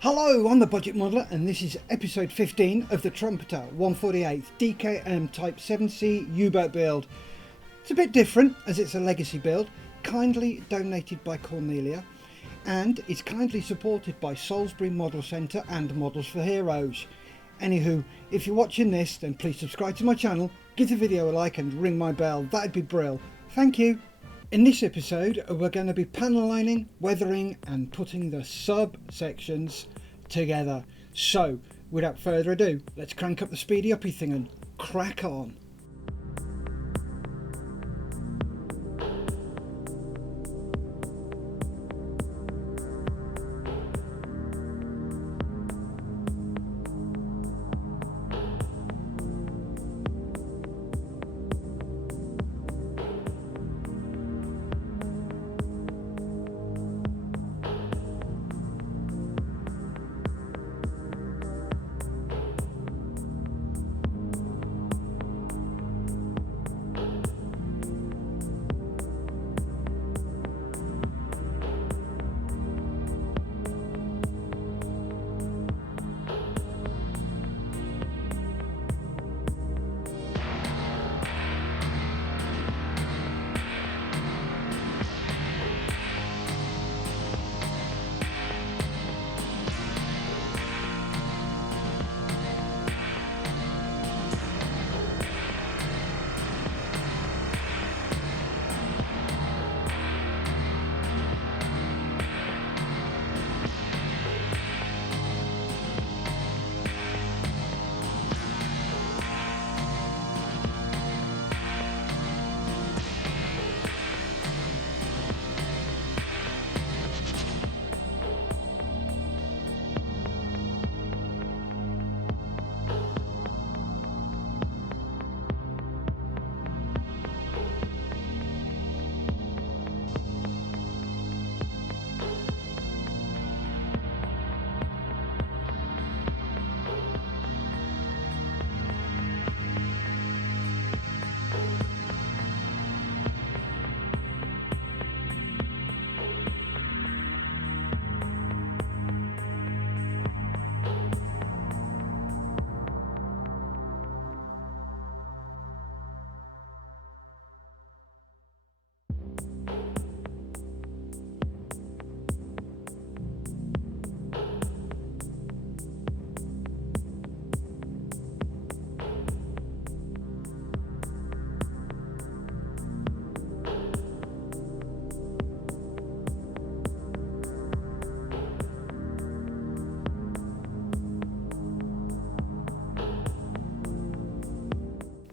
Hello, I'm the Budget Modeler and this is episode 15 of the Trumpeter 148th DKM Type 7C U-boat build. It's a bit different as it's a legacy build, kindly donated by Cornelia, and it's kindly supported by Salisbury Model Centre and Models for Heroes. Anywho, if you're watching this, then please subscribe to my channel, give the video a like and ring my bell, that'd be brill. Thank you. In this episode we're going to be panel lining, weathering and putting the subsections together. So without further ado, let's crank up the speedy uppy thing and crack on.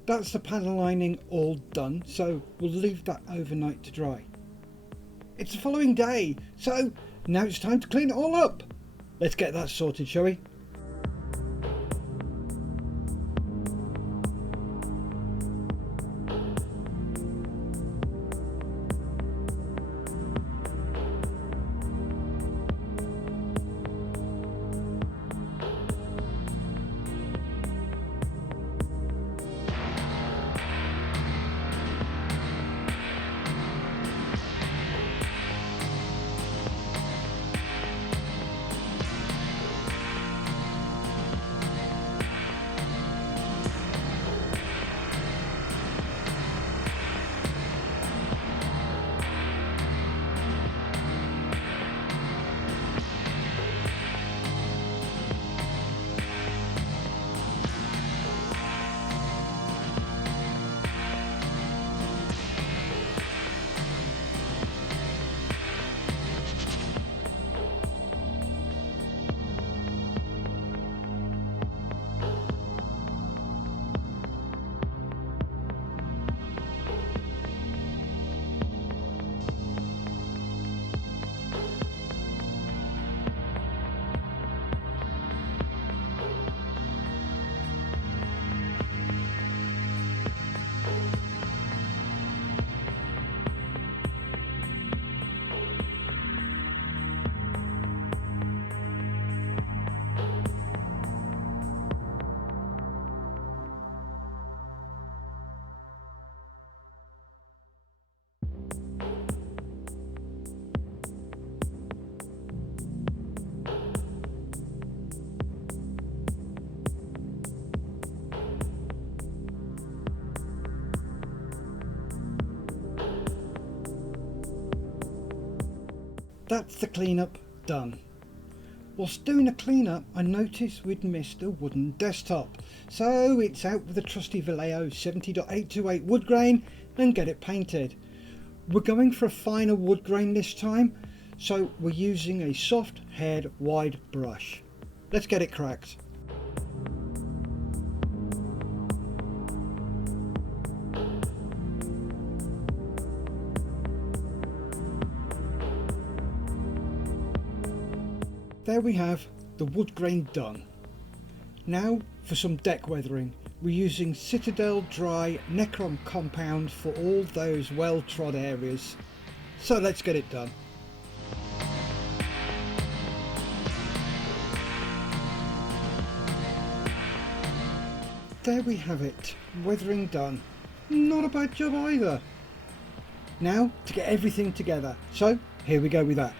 That's the panel lining all done, so we'll leave that overnight to dry. It's the following day, so now it's time to clean it all up. Let's get that sorted, shall we? That's the cleanup done. Whilst doing a cleanup, I noticed we'd missed a wooden desktop, so it's out with the trusty Vallejo 70.828 Woodgrain and get it painted. We're going for a finer Woodgrain this time, so we're using a soft haired wide brush. Let's get it cracked. There we have the wood grain done. Now for some deck weathering. We're using Citadel dry Necron compound for all those well trod areas. So let's get it done. There we have it, weathering done. Not a bad job either. Now to get everything together. So here we go with that.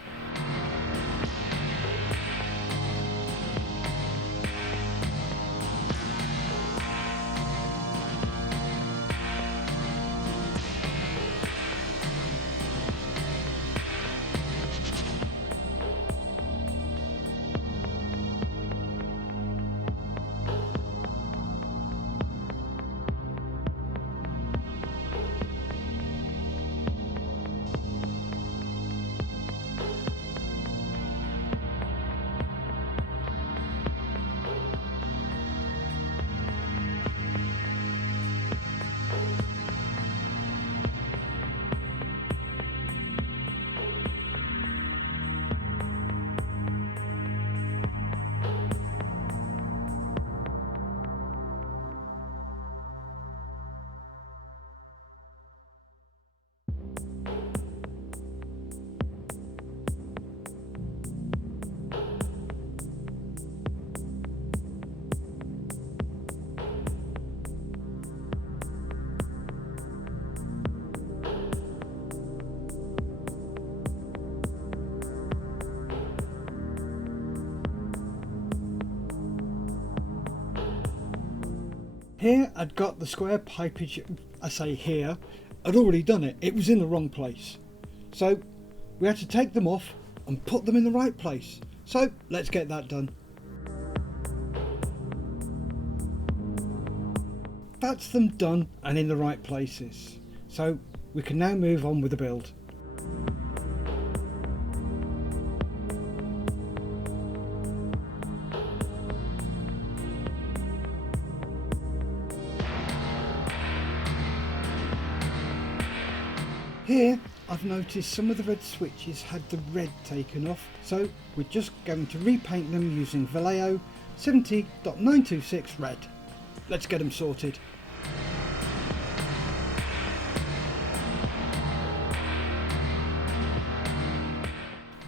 Here I'd got the square pipage, I say here, I'd already done it, it was in the wrong place. So we had to take them off and put them in the right place. So let's get that done. That's them done and in the right places. So we can now move on with the build. Here I've noticed some of the red switches had the red taken off, so we're just going to repaint them using Vallejo 70.926 red. Let's get them sorted.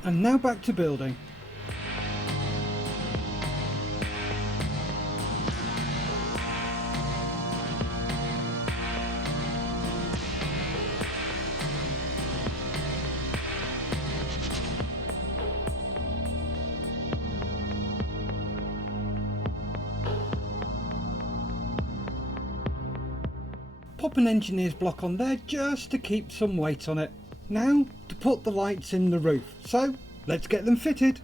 And now back to building. Pop an engineer's block on there just to keep some weight on it. Now to put the lights in the roof, so let's get them fitted.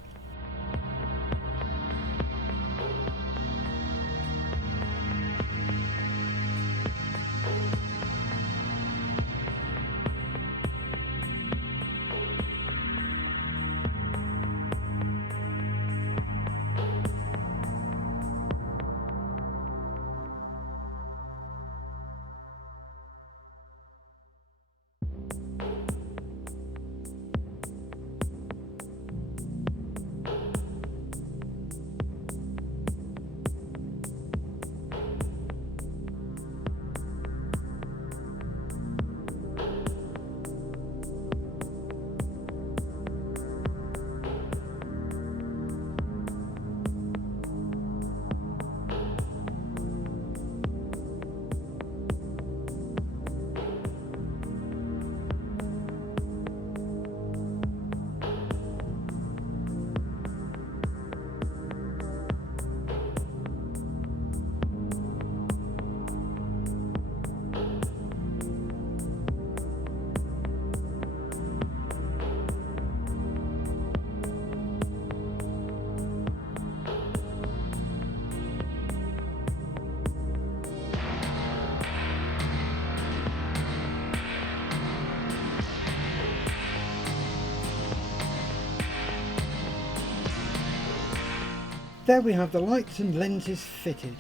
There we have the lights and lenses fitted.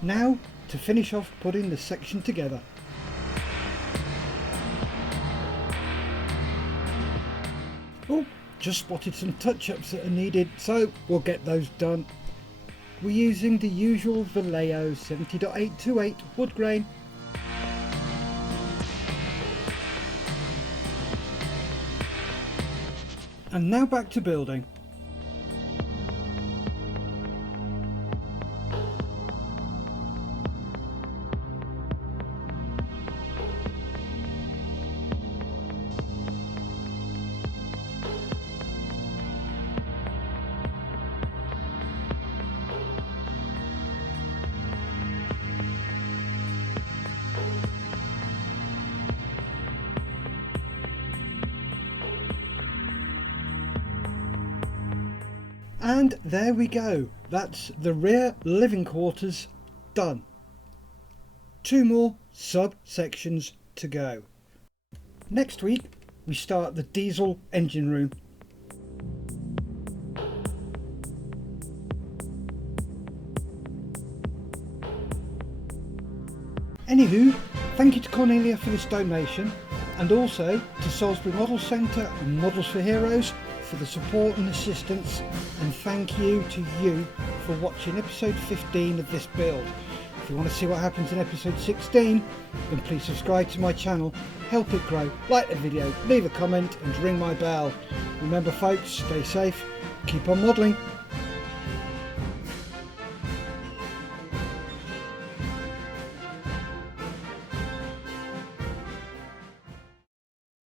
Now to finish off putting the section together. Oh, just spotted some touch-ups that are needed, so we'll get those done. We're using the usual Vallejo 70.828 wood grain. And now back to building. And there we go, that's the rear living quarters done. 2 more subsections to go. Next week we start the diesel engine room. Anywho, thank you to Cornelia for this donation, and also to Salisbury Model Centre and Models for Heroes for the support and assistance, and thank you to you for watching episode 15 of this build. If you want to see what happens in episode 16, then please subscribe to my channel, help it grow, like the video, leave a comment and ring my bell. Remember folks, stay safe, keep on modelling.